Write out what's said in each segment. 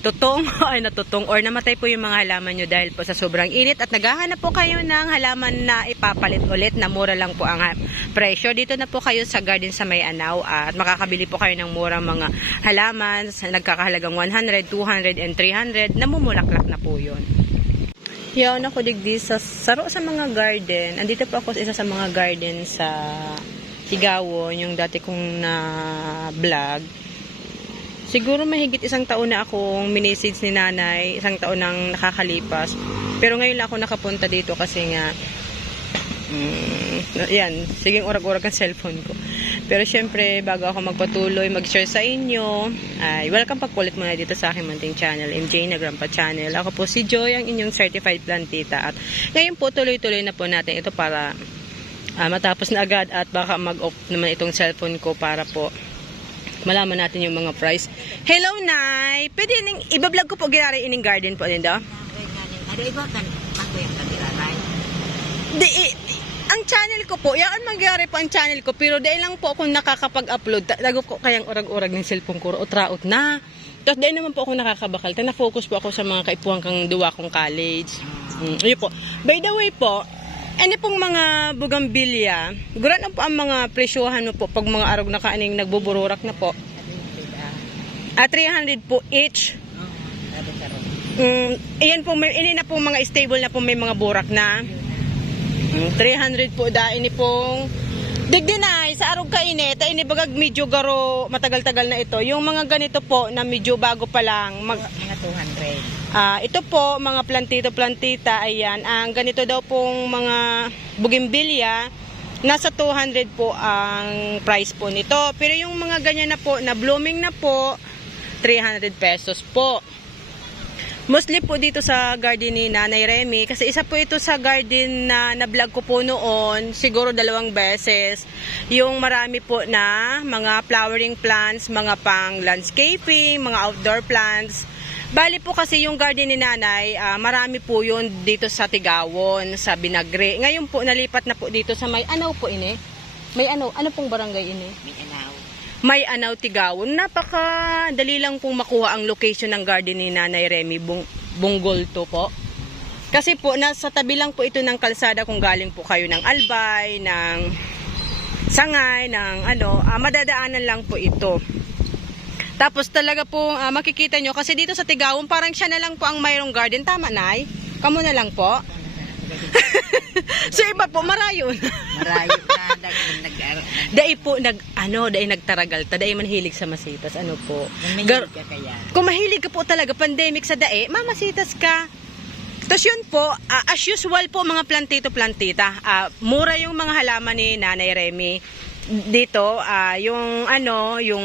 tutong ay natutong or namatay po yung mga halaman nyo dahil po sa sobrang init at naghahanap po kayo ng halaman na ipapalit ulit na mura lang po ang presyo, dito na po kayo sa Garden sa May Anaw at makakabili po kayo ng murang mga halaman nagkakahalagang 100, 200 and 300 namumulaklak na po yun. Yan ako digdi sa saro sa mga garden. Andito po ako sa isa sa mga garden sa Tigawon, yung dati kong na vlog. Siguro mahigit isang taon na akong minisage ni nanay, isang taon nang nakakalipas. Pero ngayon lang ako nakapunta dito kasi nga, yan, siging urag-urag ang cellphone ko. Pero syempre, bago ako magpatuloy, mag-share sa inyo, ay welcome pagkulit muna dito sa aking munting channel, MJ na Grandpa Channel. Ako po si Joy, ang inyong certified plantita. At ngayon po, tuloy-tuloy na po natin ito para matapos na agad at baka mag-off naman itong cellphone ko para po malaman natin yung mga price. Hello, Nay! Pwede ning ibablog ko po ginari ining garden po din do? Ang channel ko po, yaan magyari po ang channel ko, pero dahil lang po ako nakakapag-upload, talaga po kayang urag-urag ng cellphone ko, o traot na. Tapos dahil naman po ako nakakabakal, na-focus po ako sa mga kaipuhan kang duwa kong college. Yun po. By the way po, ano pong mga bugambilya, guran na po ang mga presyohan mo po pag mga arog na kaaning nagbubururak na po. 300 po each. Iyan po, ini na po mga stable na po may mga burak na. 300 po dahil ini pong digdinay sa arog kainit, ini bagag medyo garo matagal-tagal na ito. Yung mga ganito po na medyo bago pa lang, mga 200. Ito po, mga plantito-plantita, ayan. Ang ganito daw pong mga bugimbilya, nasa 200 po ang price po nito. Pero yung mga ganyan na po, na blooming na po, 300 pesos po. Mostly po dito sa garden ni Nanay Remy, kasi isa po ito sa garden na na-vlog ko po noon, siguro 2 beses. Yung marami po na mga flowering plants, mga pang landscaping, mga outdoor plants. Bali po kasi yung garden ni Nanay, marami po yun dito sa Tigawon, sa Binagre. Ngayon po, nalipat na po dito sa May Anaw po ini. May ano pong barangay ini? May Anaw. May Anaw, Tigawon. Napaka-dali lang pong makuha ang location ng garden ni Nanay Remy, Bunggol to po. Kasi po, nasa tabi lang po ito ng kalsada kung galing po kayo ng Albay, ng Sangay, ng madadaanan lang po ito. Tapos talaga po makikita nyo kasi dito sa Tigawon parang siya na lang po ang mayroong garden. Tama, Nay? Kamu na lang po? So iba po, marayo na. Marayo na. Dai po, dai nagtaragal ta. Dai manhilig sa masitas. Ano po? Mahilig ka kaya? Kung mahilig ka po talaga, pandemic sa dae, mamasitas ka. Tapos yun po, as usual po mga plantito-plantita. Mura yung mga halaman ni Nanay Remy. Dito, yung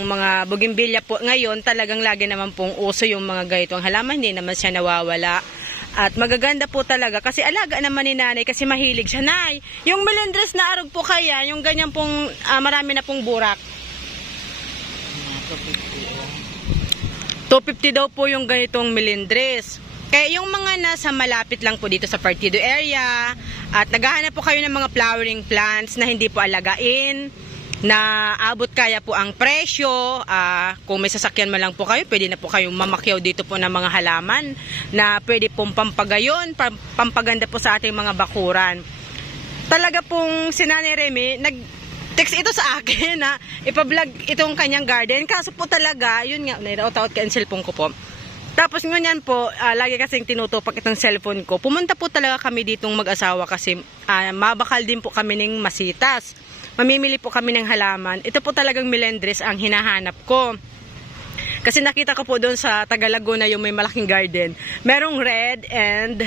mga bugimbilya po ngayon, talagang lagi naman pong uso yung mga ganitong halaman, hindi naman siya nawawala. At magaganda po talaga kasi alaga naman ni Nanay kasi mahilig siya. Nay, yung melendres na arog po kaya, yung ganyan pong marami na pong burak. 250 daw po yung ganitong melendres. Kaya yung mga nasa malapit lang po dito sa Partido area at naghahanap po kayo ng mga flowering plants na hindi po alagain, na abot kaya po ang presyo, kung may sasakyan man lang po kayo, pwede na po kayong mamakyaw dito po ng mga halaman na pwede pong pampagayon, pampaganda po sa ating mga bakuran. Talaga pong si Nanay Remy, nag-text ito sa akin na ipa-vlog itong kanyang garden. Kaso po talaga, yun nga, nairaot-out ka ang cellphone ko po. Tapos ngunyan po, lagi kasing tinutupak itong cellphone ko. Pumunta po talaga kami ditong mag-asawa kasi mabakal din po kami ng masitas. Mamimili po kami ng halaman. Ito po talagang melendres ang hinahanap ko. Kasi nakita ko po doon sa Tagalaguna yung may malaking garden. Merong red and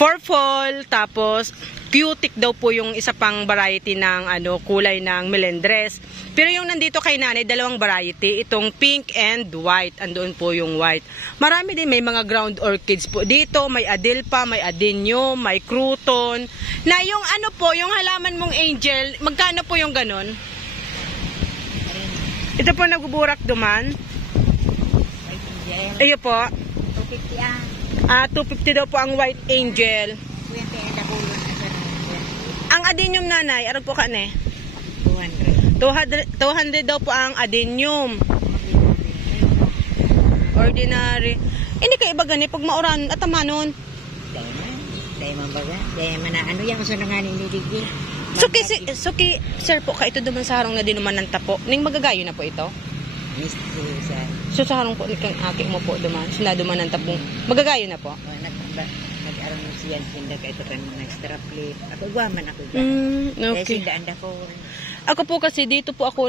purple, tapos cutic daw po yung isa pang variety ng kulay ng melendres. Pero yung nandito kay Nanay, 2 variety, itong pink and white. Andoon po yung white. Marami din, may mga ground orchids po dito, may adilpa, may adenium, may crouton. Na yung po, yung halaman mong angel, magkano po yung ganon? Ito po nagbuburak duman. Iyo po. 250 250 daw po ang white angel. Ang adenium, Nanay, arag po ka ne? 200 daw po ang adenium. ordinary. Hindi kay iba gani pag mauran at tamanon. Dahil man baga. Dahil man na ano yan. So nanganin ni Digdi. Suki, sir po, ka ito duman sa harong na dinuman ng tapo. Ning magagayo na po ito. Miss Susan. So sa harong po, kang aki mo po duman. Sila duman ng tapong. Magagayo na po. Nag-aral mo siyan. Hindi ka ito kan mga extra plate. Ako guwaman ako dyan. Dahil Okay. sindaan da ko. Ako po kasi dito po ako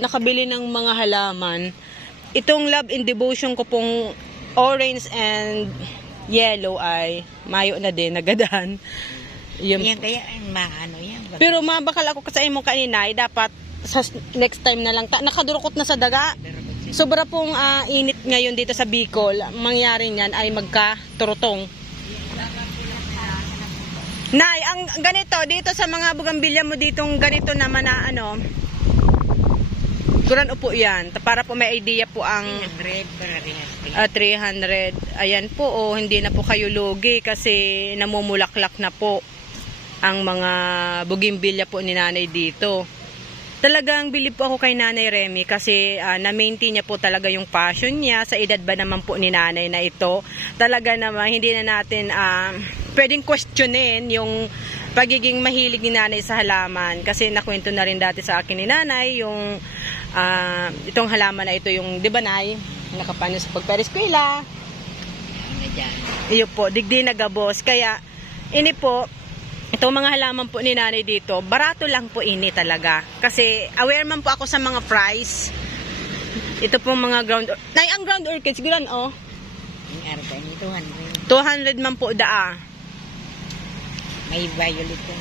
nakabili ng mga halaman. Itong Love and Devotion ko pong orange and yellow ay mayo na din, nagadan. Yun. Yan kaya ang maano yan. Pero mabakal ako kasi mo kanina ay dapat sa next time na lang. Nakadurukot na sa daga. Sobra pong init ngayon dito sa Bicol. Mangyari niyan ay magkaturutong. Nay, ang ganito dito sa mga bugambilya mo ditong ganito naman na ano. Kuran upo yan. Para po may idea po ang 300. Ayan po, hindi na po kayo lugi kasi namumulaklak na po ang mga bugimbilya po ni nanay dito. Talagang bilib po ako kay Nanay Remy kasi na-maintain niya po talaga yung passion niya sa edad ba naman po ni nanay na ito. Talaga naman hindi na natin pwedeng questionin yung pagiging mahilig ni nanay sa halaman kasi nakwento na rin dati sa akin ni nanay yung itong halaman na ito yung di ba nay nakapano sa pagpereskwela. Iyo po, digdi nagabos. Kaya ini po itong mga halaman po ni nanay dito, barato lang po ini talaga. Kasi aware man po ako sa mga price. Ito po mga ground nay ang ground orchids gulan oh. 200 man po daa. May violet po.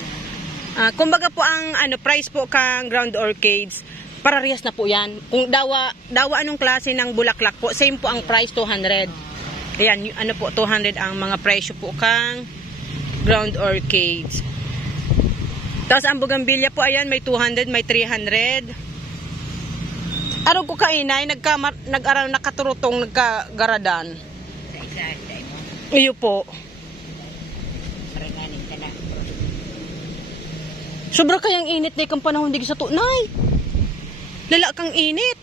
Kumbaga po ang price po kang ground orchids, parehas na po 'yan. Kung dawa anong klase ng bulaklak po, same po ang price 200. Ayan, po 200 ang mga presyo po kang ground orchids. Tapos ang bougainvillea po ayan may 200, may 300. Araw ko kainay nag-aral nakaturutong nagkagaradan. Sa isa mo. Iyo po. Maranganin ka na. Sobra kayang init na ikang panahon di sa tunay. Lala kang init.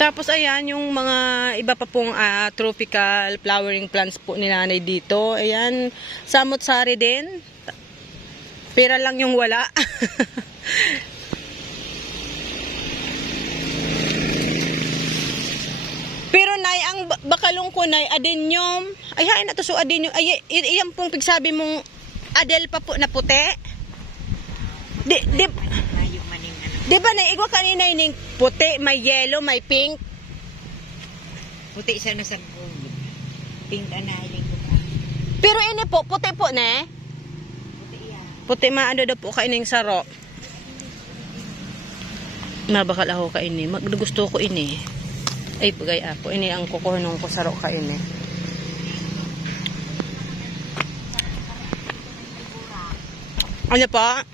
Tapos ayan yung mga iba pa pong tropical flowering plants po ni nanay dito. Ayan, samot-sari din. Pera lang yung wala. Pero nay, ang bakalong ko nay, adenium. Ay, hain na to so adenium. Ay, iyan pong pigsabi mong adel pa po na puti. Di ba na igwa kanina yung puti, may yellow, may pink? Puti siya na sa pink na iling ko ka. Pero ini po, puti po ne? Puti yan. Puti maano daw po kaining saro. Mabakal ako kaini. Gusto ko ini. Ay, pagay po. Ini ang kukuhanon ko saro kaini. Ano pa?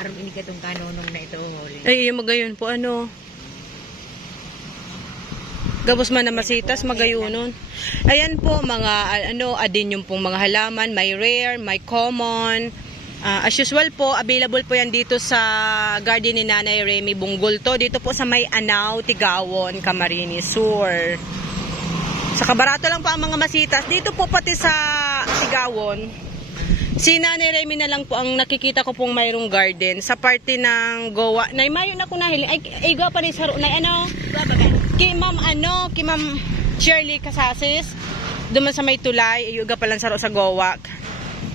Aram ini katong kanonong na ito. Ay, yung magayon po ano. Gabos man na masitas, magayunon. Ayan po, mga adenium pong mga halaman. May rare, may common. As usual po, available po yan dito sa garden ni Nanay Remy Bunggulto. Dito po sa May Anaw, Tigawon, Camarines Sur. Sa kabarato lang po ang mga masitas. Dito po pati sa Tigawon. Si Nanay Remy na lang po ang nakikita ko pong mayroong garden sa parte ng Goa. Nay, mayo na ko nahiling. Ay, iga pa rin sa Nay, Kay Ma'am Shirley Casasis. Duman sa may tulay, iuga pa lang sa Goa.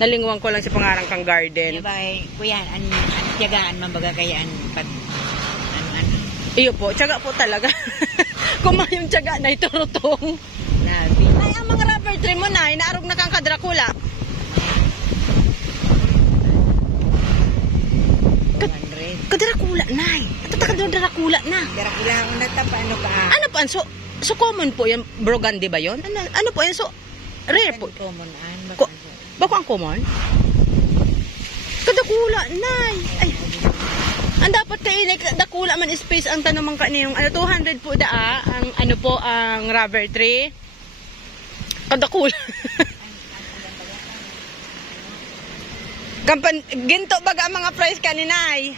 Nalinguan ko lang si pangarang kang garden. Diba, kuya, tiyagaan man baga kaya pag Iyo po, tiyaga po talaga. Kung yung tiyaga na iturutong. Labi. Ay, ang mga rubber tree mo na, inaarog na kang kadrakula. Kadrakula na. Ito kadrakula na. Kadrakula na ta paano ka? Ano po? So common po yan. Burgundy ba yun? Ano po yan? So rare po. Common an. Bako ang common? Kadakula na. Ay. Ang dapat kayo dakula man space ang tanong ka niyong 200 po daa ang ang rubber tree. Kadakula. Ginto baga ang mga price kaninay.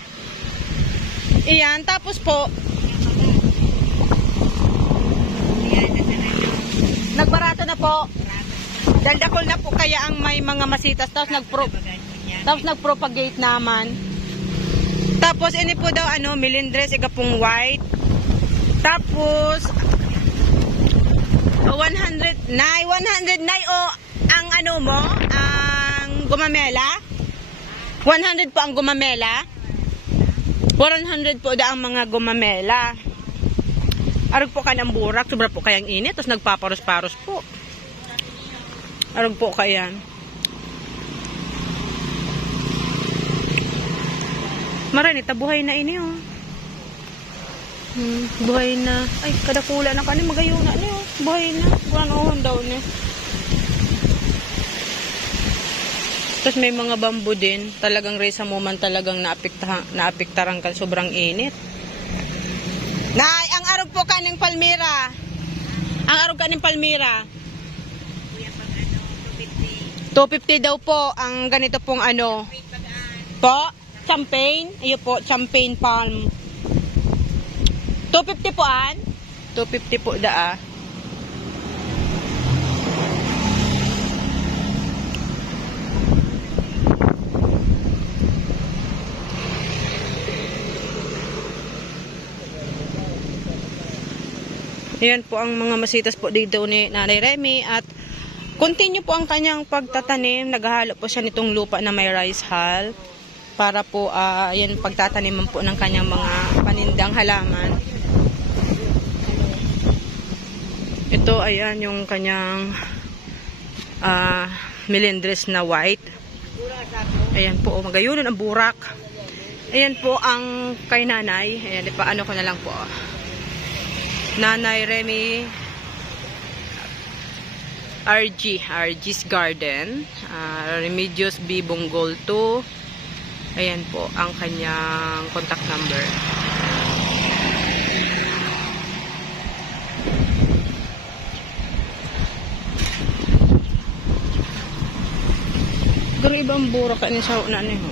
Iyan, tapos po, nagbarato na po. Daldakol na po kaya ang may mga masitas. Tapos nagpropagate naman. Tapos ini po daw milindres, iga pong white. Tapos 100 nay o ang mo, ang gumamela. 100 po ang gumamela. 100 po da ang mga gumamela. Arog po kanang burak, sobra po kayang init, tapos nagpaparos-paros po. Arog po kayan. Maranita, buhay na ini oh. Buhay na. Ay, kadakula na kanin, magayon na niyo. Buhay na. Buwan ohon daw ni. Tapos may mga bamboo din. Talagang resa mo man talagang naapektaran ka sobrang init. Nay, ang arog po kaning palmira. Ang arog kaning palmira. 250 daw po ang ganito pong po, champagne. Ayun po, champagne palm. 250 po 250 po daa. Ayan po ang mga masitas po dito ni Nanay Remy at continue po ang kanyang pagtatanim. Naghahalo po siya nitong lupa na may rice hull para po yan pagtataniman po ng kanyang mga panindang halaman. Ito ayan yung kanyang milindres na white. Ayan po, magayunan ang burak. Ayan po ang kay nanay. Ayan, paano ko na lang po. Nanay Remy RG's Garden, Remedios B. Bonggol 2. Ayan po ang kanyang contact number. Kung ibang burak ka ni sa una niyo.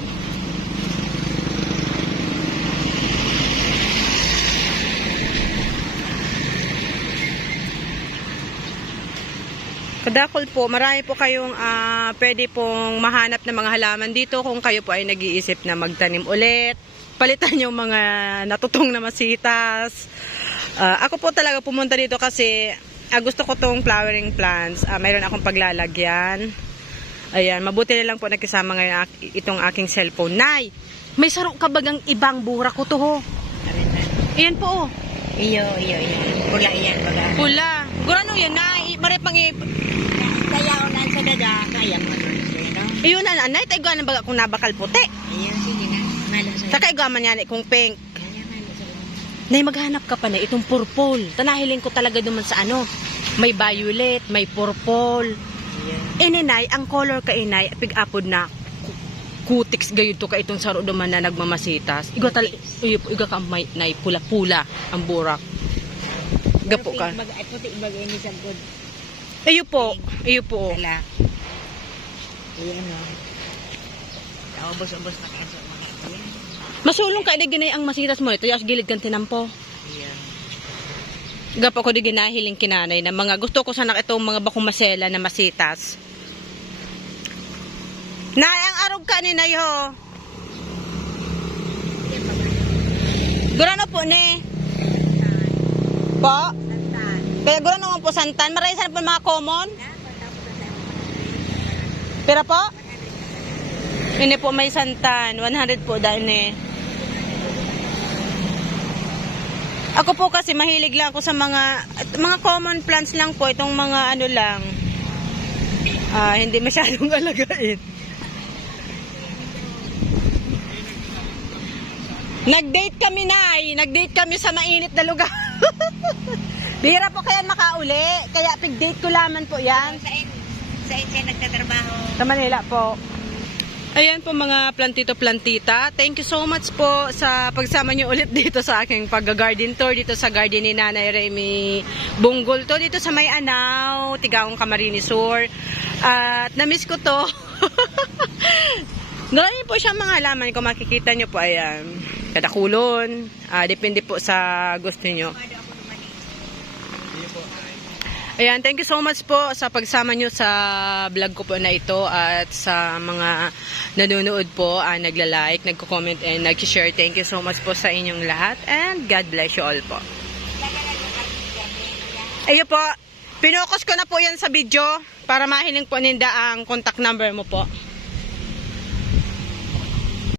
Kadakol po, marami po kayong pwede pong mahanap ng mga halaman dito kung kayo po ay nag-iisip na magtanim ulit. Palitan yung mga natutong na masitas. Ako po talaga pumunta dito kasi gusto ko tong flowering plants. Mayroon akong paglalagyan. Ayan, mabuti na lang po nakisama ngayon itong aking cellphone. Nay, may saro ka bagang ibang burak ko to ho? Ayan po. Iyo. Pula yan baga. Pula. Gurano yan, Nay? Maripang Kaya unan sa dada, kaya mo nun siya, no? Ayun na, anay, tayo na baga kung nabakal puti. Ayun, sige na. Malo sa Saka igaman yan kung pink. Kaya malo sa Nay, maghanap ka pa na itong purple. Tanahiling ko talaga duman sa may violet, may purple. Ayun. Nay, ang color ka inay, pig-apod na kutiks gayud to ka itong saro duman na nagmamasitas. Iga ka may nay pula-pula ang burak. Gapo ka. Ay, puti bagay ni sa good. Iyo po. Wala. Ayun, no? Ubos-ubos na kaso mga yan. Masulong ka na ginay ang masitas mo. Ito yung gilid kang tinampo. Ayun. Gapo ko di ginahiling kinanay na mga gusto ko sana itong mga bakong masela na masitas. Nay, ang arog ka ni Nayo. Gurano po ni? Po? Kaya guro naman po santan. Marami sana po mga common. Pero po? Hindi po may santan. 100 po dahil eh. Ako po kasi mahilig lang ako sa mga common plants lang po. Itong mga lang. Hindi masyadong alagain. Nag-date kami, Nay. Nag-date kami sa mainit na lugar. Bihira po kaya makauli. Kaya pig-date ko lamang po yan. Saan siya nagtatrabaho? Sa Manila po. Ayan po mga plantito-plantita. Thank you so much po sa pagsama nyo ulit dito sa aking pag-garden tour. Dito sa garden ni Nanay Remy Bonggol to. Dito sa May Anaw, Tigaong Camarines Sur. At na-miss ko to. Marami po siyang mga halaman. Kung makikita nyo po, ayan, kadakulon. Depende po sa gusto nyo. Ayan, thank you so much po sa pagsama nyo sa vlog ko po na ito at sa mga nanonood po, nagla-like, nagko-comment and nag-share. Thank you so much po sa inyong lahat and God bless you all po. Ayun po, pinokos ko na po yan sa video para mahiling po ninda ang contact number mo po.